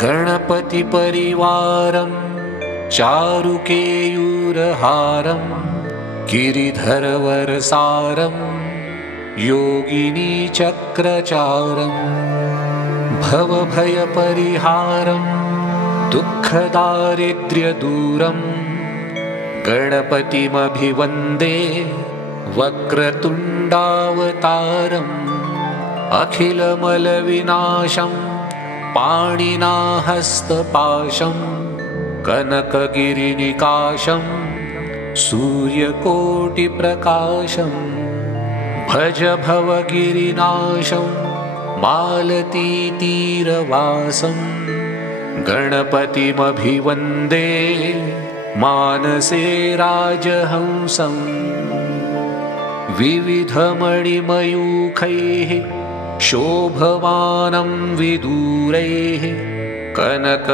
गणपतिपरिवारं चारुकेयूरहारं गिरिधरवरसारं योगिनीचक्रचारं भवभयपरिहारं दुःखदारिद्र्यदूरं गणपतिमभिवन्दे वक्रतुण्डावतारम् अखिलमलविनाशं पाणिनाहस्तपाशं कनकगिरिनिकाशं सूर्यकोटिप्रकाशं भज भवगिरिनाशं मालतीतीरवासं गणपतिमभिवन्दे मानसे राजहंसम् विविधमणिमयूखैः शोभमानं विदूरैः कनकरचितचित्रं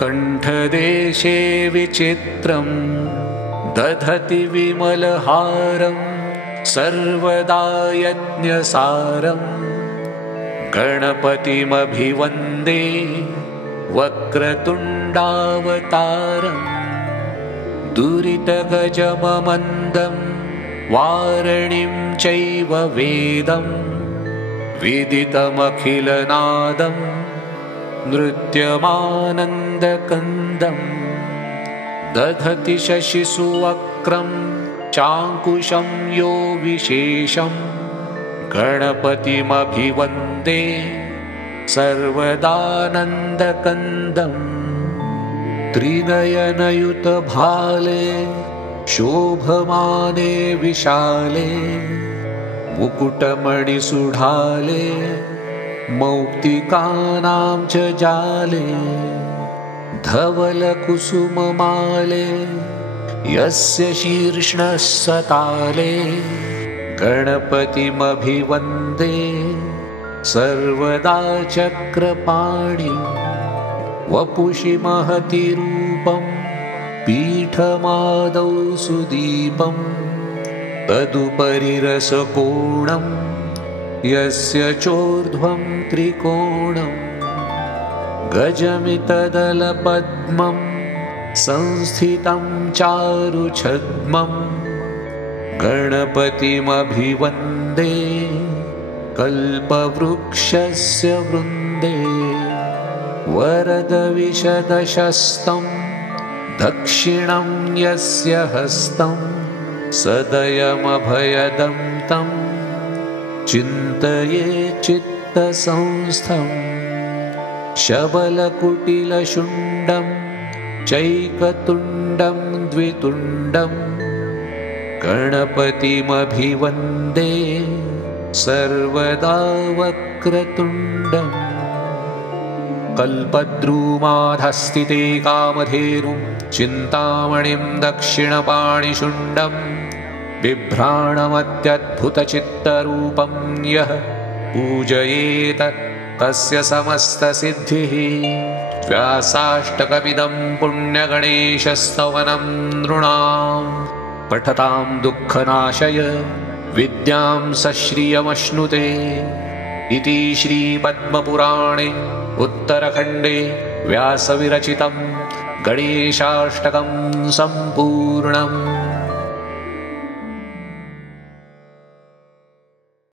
कण्ठदेशे विचित्रं दधति विमलहारं सर्वदा यज्ञसारं गणपतिमभिवन्दे वक्रतुण्डावतारम् दुरितगजममन्दं वारणिं चैव वेदं विदितमखिलनादं नृत्यमानन्दकन्दं दधति शशिसुवक्रं चाङ्कुशं यो विशेषं गणपतिमभिवन्दे सर्वदानन्दकन्दम् त्रिनयनयुतभाले शोभमाने विशाले मुकुटमणिसुढाले मौक्तिकानां च जाले धवलकुसुममाले यस्य शीर्ष्णः सताले गणपतिमभिवन्दे सर्वदा चक्रपाणि वपुषि महति रूपं पीठमादौ सुदीपं तदुपरि रसकोणं यस्य चोर्ध्वं त्रिकोणं गजमितदलपद्मं संस्थितं चारुछद्मं गणपतिमभिवन्दे कल्पवृक्षस्य वृन्दे वरदविशदशस्तं दक्षिणं यस्य हस्तं सदयमभयदं तं चिन्तये चित्तसंस्थं शबलकुटिलशुण्डं चैकतुण्डं द्वितुण्डं गणपतिमभिवन्दे सर्वदा वक्रतुण्डम् कल्पद्रुमाधस्थिते कामधेनुं चिन्तामणिं दक्षिणपाणिशुण्डं बिभ्राणमत्यद्भुतचित्तरूपं यः पूजयेत तस्य समस्तसिद्धिः व्यासाष्टकमिदं पुण्यगणेशस्तवनं नृणां पठतां दुःखनाशय विद्यां सश्रियमश्नुते इति श्रीपद्मपुराणे उत्तरखण्डे व्यासविरचितं गणेशाष्टकं सम्पूर्णम्।